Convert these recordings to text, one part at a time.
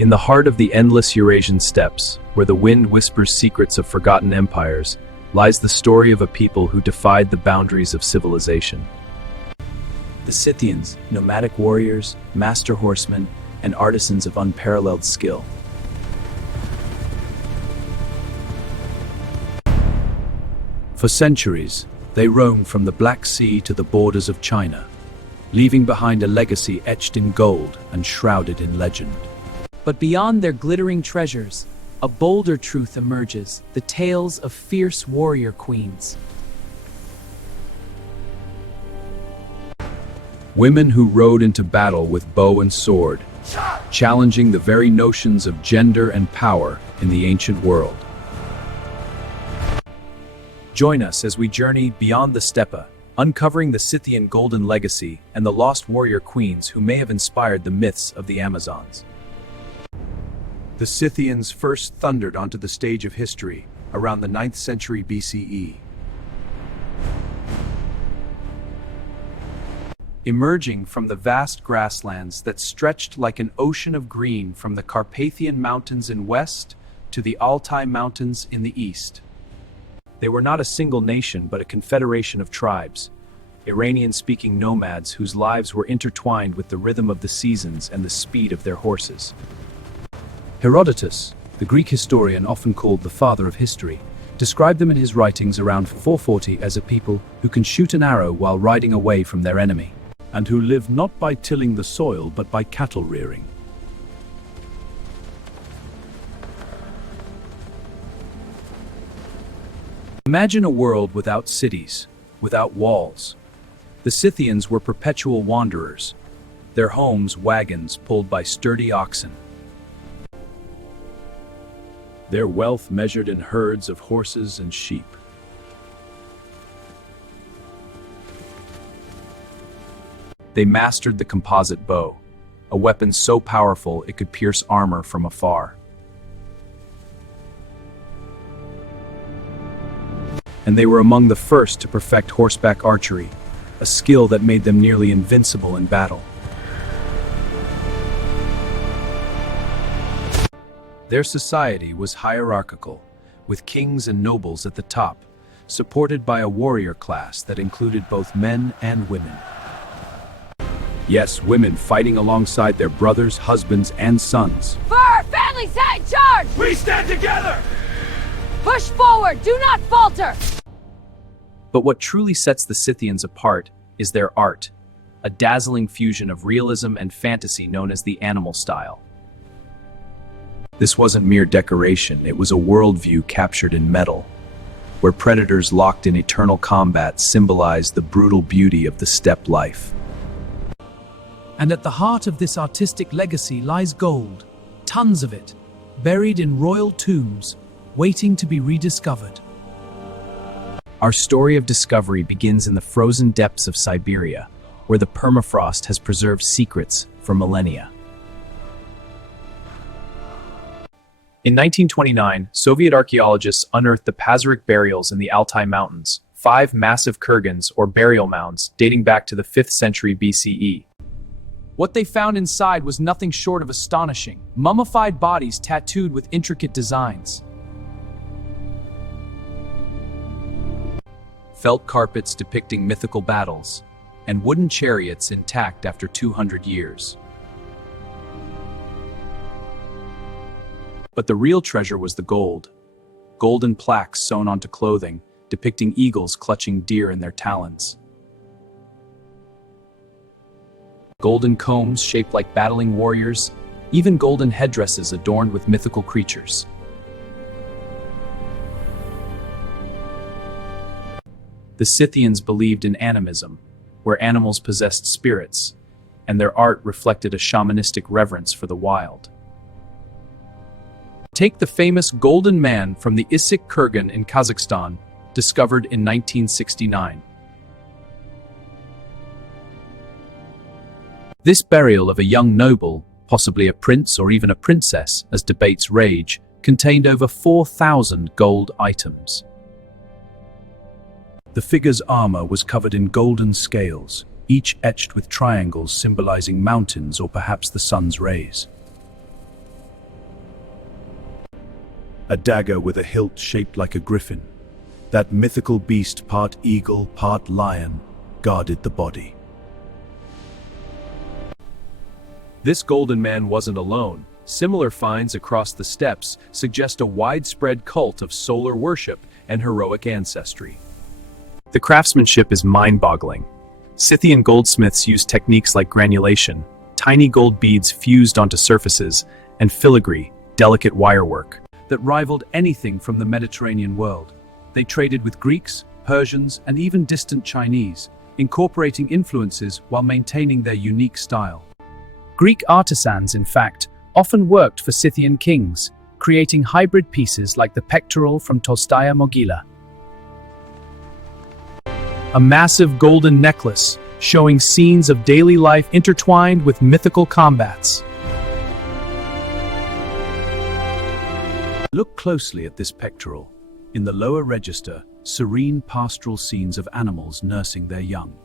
In the heart of the endless Eurasian steppes, where the wind whispers secrets of forgotten empires, lies the story of a people who defied the boundaries of civilization. The Scythians, nomadic warriors, master horsemen, and artisans of unparalleled skill. For centuries, they roamed from the Black Sea to the borders of China, leaving behind a legacy etched in gold and shrouded in legend. But beyond their glittering treasures, a bolder truth emerges, the tales of fierce warrior queens. Women who rode into battle with bow and sword, challenging the very notions of gender and power in the ancient world. Join us as we journey beyond the Steppe, uncovering the Scythian Golden Legacy and the lost warrior queens who may have inspired the myths of the Amazons. The Scythians first thundered onto the stage of history around the 9th century BCE. Emerging from the vast grasslands that stretched like an ocean of green from the Carpathian Mountains in west to the Altai Mountains in the east. They were not a single nation but a confederation of tribes, Iranian-speaking nomads whose lives were intertwined with the rhythm of the seasons and the speed of their horses. Herodotus, the Greek historian often called the father of history, described them in his writings around 440 as a people who can shoot an arrow while riding away from their enemy, and who live not by tilling the soil but by cattle rearing. Imagine a world without cities, without walls. The Scythians were perpetual wanderers, their homes wagons pulled by sturdy oxen. Their wealth measured in herds of horses and sheep. They mastered the composite bow, a weapon so powerful it could pierce armor from afar. And they were among the first to perfect horseback archery, a skill that made them nearly invincible in battle. Their society was hierarchical, with kings and nobles at the top, supported by a warrior class that included both men and women. Yes, women fighting alongside their brothers, husbands, and sons. For our family set in charge! We stand together! Push forward, do not falter! But what truly sets the Scythians apart is their art, a dazzling fusion of realism and fantasy known as the animal style. This wasn't mere decoration, it was a worldview captured in metal, where predators locked in eternal combat symbolized the brutal beauty of the steppe life. And at the heart of this artistic legacy lies gold, tons of it, buried in royal tombs, waiting to be rediscovered. Our story of discovery begins in the frozen depths of Siberia, where the permafrost has preserved secrets for millennia. In 1929, Soviet archaeologists unearthed the Pazyryk burials in the Altai Mountains, 5 massive kurgans or burial mounds dating back to the 5th century BCE. What they found inside was nothing short of astonishing, mummified bodies tattooed with intricate designs. Felt carpets depicting mythical battles, and wooden chariots intact after 200 years. But the real treasure was the gold. Golden plaques sewn onto clothing, depicting eagles clutching deer in their talons. Golden combs shaped like battling warriors, even golden headdresses adorned with mythical creatures. The Scythians believed in animism, where animals possessed spirits, and their art reflected a shamanistic reverence for the wild. Take the famous Golden Man from the Issyk Kurgan in Kazakhstan, discovered in 1969. This burial of a young noble, possibly a prince or even a princess, as debates rage, contained over 4,000 gold items. The figure's armor was covered in golden scales, each etched with triangles symbolizing mountains or perhaps the sun's rays. a dagger with a hilt shaped like a griffin. That mythical beast, part eagle, part lion, guarded the body. This golden man wasn't alone. Similar finds across the steppes suggest a widespread cult of solar worship and heroic ancestry. The craftsmanship is mind-boggling. Scythian goldsmiths used techniques like granulation, tiny gold beads fused onto surfaces, and filigree, delicate wirework, that rivaled anything from the Mediterranean world. They traded with Greeks, Persians, and even distant Chinese, incorporating influences while maintaining their unique style. Greek artisans, in fact, often worked for Scythian kings, creating hybrid pieces like the pectoral from Tolstaya Mogila. A massive golden necklace, showing scenes of daily life intertwined with mythical combats. Look closely at this pectoral. In the lower register, serene pastoral scenes of animals nursing their young.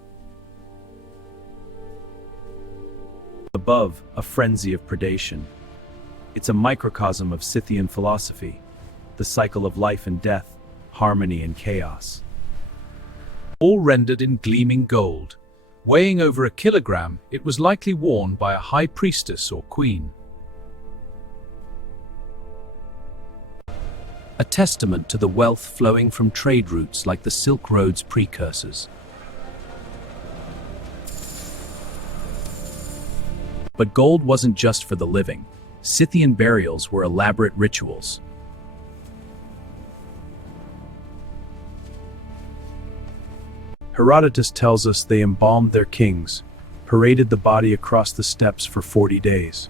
Above, a frenzy of predation. It's a microcosm of Scythian philosophy, the cycle of life and death, harmony and chaos. All rendered in gleaming gold. Weighing over a kilogram, it was likely worn by a high priestess or queen. A testament to the wealth flowing from trade routes like the Silk Road's precursors. But gold wasn't just for the living. Scythian burials were elaborate rituals. Herodotus tells us they embalmed their kings, paraded the body across the steppes for 40 days.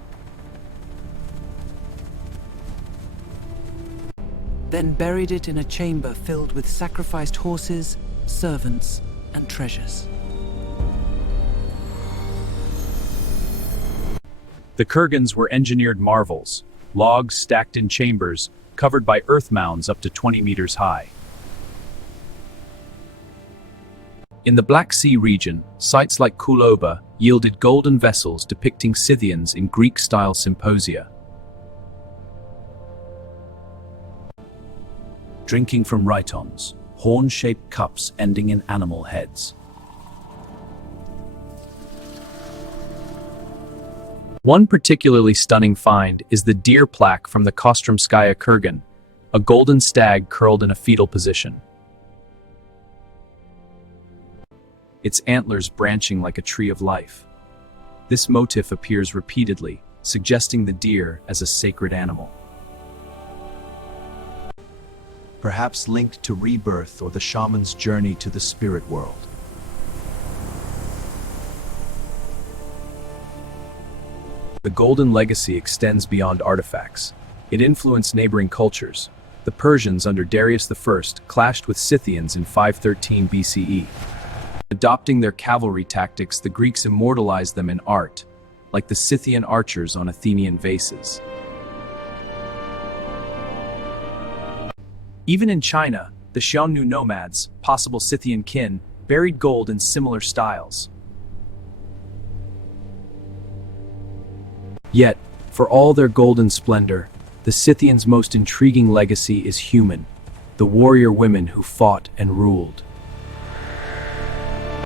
Then buried it in a chamber filled with sacrificed horses, servants, and treasures. The kurgans were engineered marvels, logs stacked in chambers, covered by earth mounds up to 20 meters high. In the Black Sea region, sites like Kuloba yielded golden vessels depicting Scythians in Greek-style symposia. Drinking from rhytons, horn-shaped cups ending in animal heads. One particularly stunning find is the deer plaque from the Kostromskaya kurgan, a golden stag curled in a fetal position. Its antlers branching like a tree of life. This motif appears repeatedly, suggesting the deer as a sacred animal. Perhaps linked to rebirth or the shaman's journey to the spirit world. The Golden Legacy extends beyond artifacts. It influenced neighboring cultures. The Persians under Darius I clashed with Scythians in 513 BCE. Adopting their cavalry tactics, the Greeks immortalized them in art, like the Scythian archers on Athenian vases. Even in China, the Xiongnu nomads, possible Scythian kin, buried gold in similar styles. Yet, for all their golden splendor, the Scythians' most intriguing legacy is human, the warrior women who fought and ruled.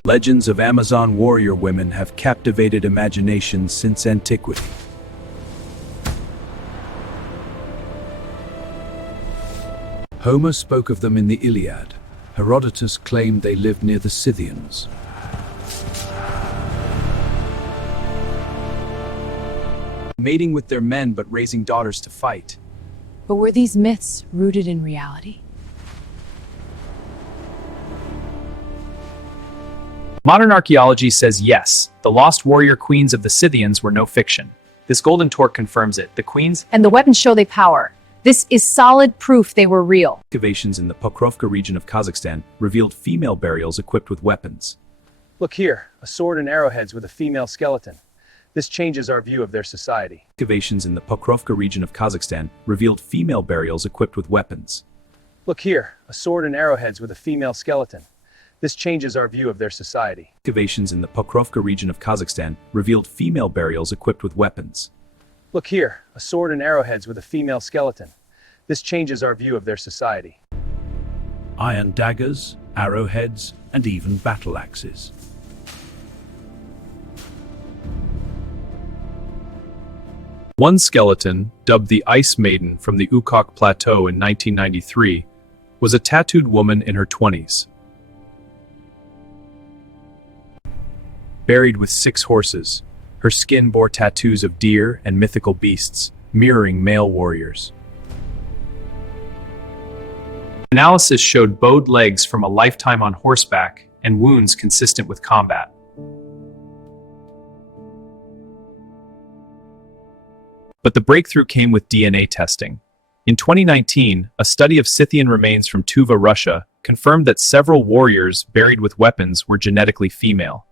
Legends of Amazon warrior women have captivated imaginations since antiquity. Homer spoke of them in the Iliad. Herodotus claimed they lived near the Scythians. Mating with their men but raising daughters to fight. But were these myths rooted in reality? Modern archaeology says yes, the lost warrior queens of the Scythians were no fiction. This golden torque confirms it. The queens And the weapons show they power. This is solid proof they were real. Excavations in the Pokrovka region of Kazakhstan revealed female burials equipped with weapons. Look here, a sword and arrowheads with a female skeleton. This changes our view of their society. Excavations in the Pokrovka region of Kazakhstan revealed female burials equipped with weapons. Look here, a sword and arrowheads with a female skeleton. This changes our view of their society. Excavations in the Pokrovka region of Kazakhstan revealed female burials equipped with weapons. Look here, a sword and arrowheads with a female skeleton. This changes our view of their society. Iron daggers, arrowheads, and even battle axes. One skeleton, dubbed the Ice Maiden from the Ukok Plateau in 1993, was a tattooed woman in her 20s. Buried with 6 horses, her skin bore tattoos of deer and mythical beasts, mirroring male warriors. Analysis showed bowed legs from a lifetime on horseback and wounds consistent with combat. But the breakthrough came with DNA testing. In 2019, a study of Scythian remains from Tuva, Russia, confirmed that several warriors buried with weapons were genetically female.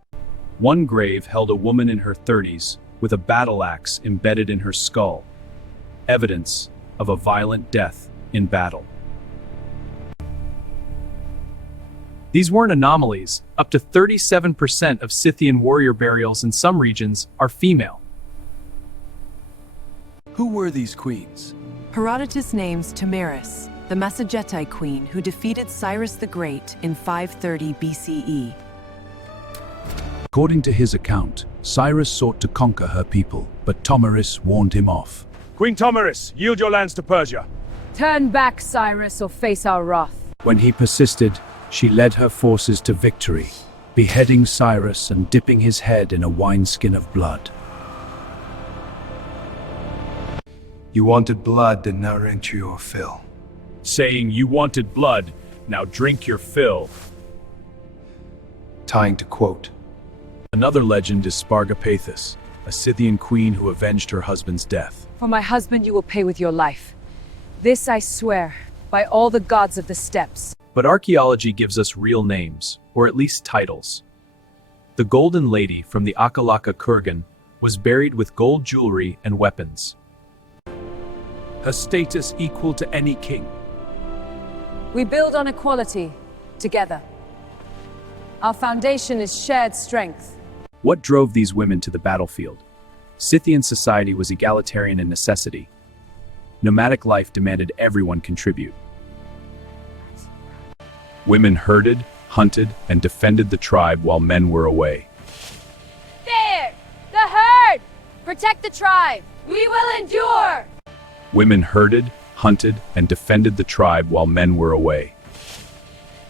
One grave held a woman in her 30s with a battle axe embedded in her skull, evidence of a violent death in battle. These weren't anomalies. Up to 37% of Scythian warrior burials in some regions are female. Who were these queens? Herodotus names Tomyris, the Massagetae queen who defeated Cyrus the Great in 530 BCE. According to his account, Cyrus sought to conquer her people, but Tomyris warned him off. Queen Tomyris, yield your lands to Persia. Turn back, Cyrus, or face our wrath. When he persisted, she led her forces to victory, beheading Cyrus and dipping his head in a wineskin of blood. You wanted blood, and now drink your fill. Saying you wanted blood, now drink your fill. Tying to quote. Another legend is Spargapathus, a Scythian queen who avenged her husband's death. For my husband you will pay with your life. This I swear, by all the gods of the steppes. But archaeology gives us real names, or at least titles. The Golden Lady from the Akalaka kurgan was buried with gold jewelry and weapons. Her status equal to any king. We build on equality, together. Our foundation is shared strength. What drove these women to the battlefield? Scythian society was egalitarian in necessity. Nomadic life demanded everyone contribute. Women herded, hunted, and defended the tribe while men were away. There! The herd! Protect the tribe! We will endure! Women herded, hunted, and defended the tribe while men were away.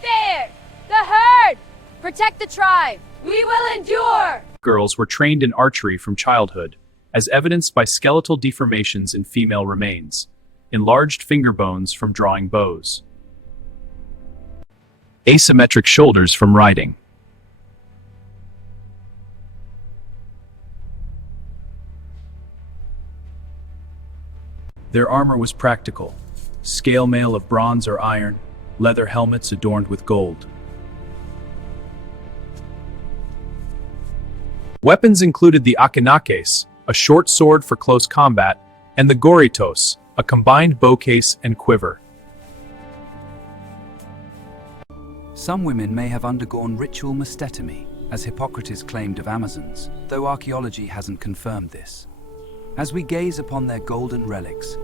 There! The herd! Protect the tribe! We will endure! Girls were trained in archery from childhood, as evidenced by skeletal deformations in female remains, enlarged finger bones from drawing bows, asymmetric shoulders from riding. Their armor was practical, scale mail of bronze or iron, leather helmets adorned with gold. Weapons included the akinakes, a short sword for close combat, and the goritos, a combined bowcase and quiver. Some women may have undergone ritual mastectomy, as Hippocrates claimed of Amazons, though archaeology hasn't confirmed this. As we gaze upon their golden relics,